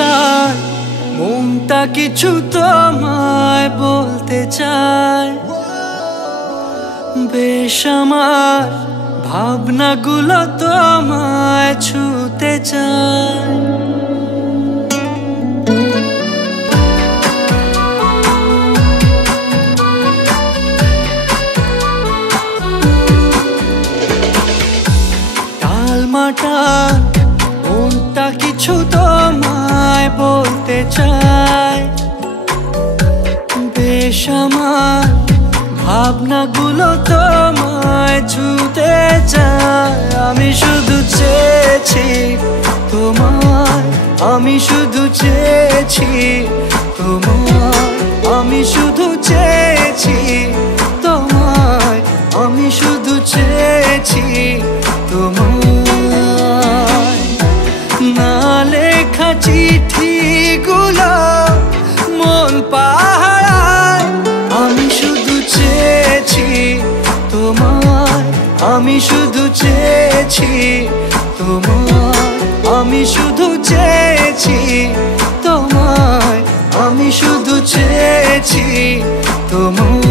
মাটার মনটা কিছু তোমায় বলতে চায়। বেশ আমার ভাবনাগুলো তোমায় ছুতে চায়। টালমাটাল মনটা কিছু তোমায় বলতে চায়। বেশ আমার ভাবনাগুলো তোমায় ছুতে চায়। আমি শুধু চেয়েছি তোমায়, আমি শুধু চেয়েছি তোমায়, আমি শুধু চেয়েছি তোমায়, আমি শুধু চেয়েছি তোমায়। না লেখা চিঠিগুলো মন পাহারায়। আমি শুধু চেয়েছি তোমায়, আমি শুধু চেয়েছি তোমায়, আমি শুধু চেয়েছি তোমায়, আমি শুধু চেয়েছি তোমায়।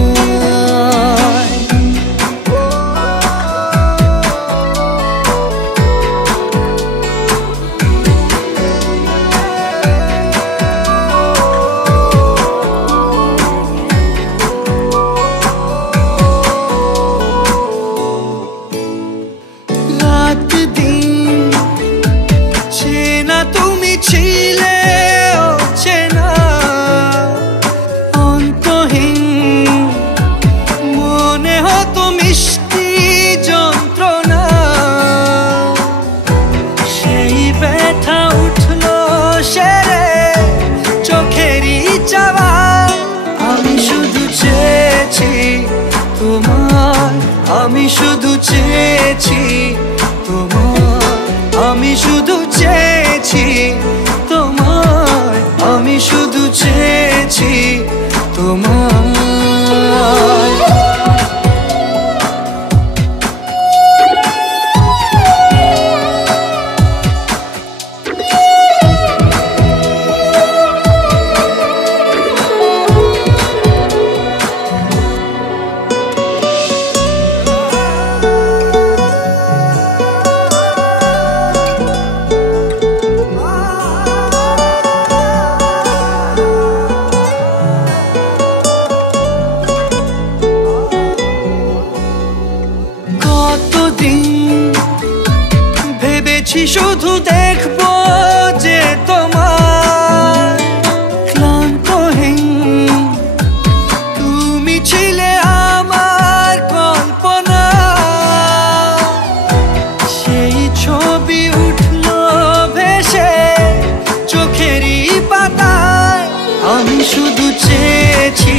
রাত দিন চেনা তুমি ছিলে অচেনা, অন্তহীন মনে হতো মিষ্টি যন্ত্রণা। সেই ব্যথা উঠলো সেরে চোখেরই চাওয়ায়। আমি শুধু চেয়েছি তোমায়, আমি শুধু চেয়েছি তোমায়, আমি শুধু চেয়েছি তোমায়, আমি শুধু চেয়েছি তোমায়। কতদিন ভেবেছি শুধু দেখবো যে তোমার ক্লান্তহীন তুমি ছিলে আমার কল্পনা। সেই ছবি উঠলো ভেসে চোখেরই পাতায়। আমি শুধু চেয়েছি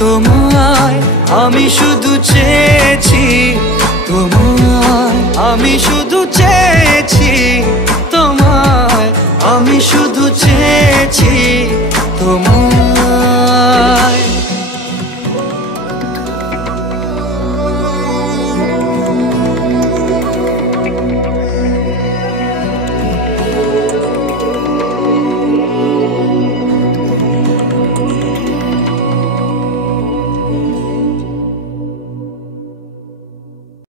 তোমায়, আমি শুধু চেয়েছি তোমায়, আমি শুধু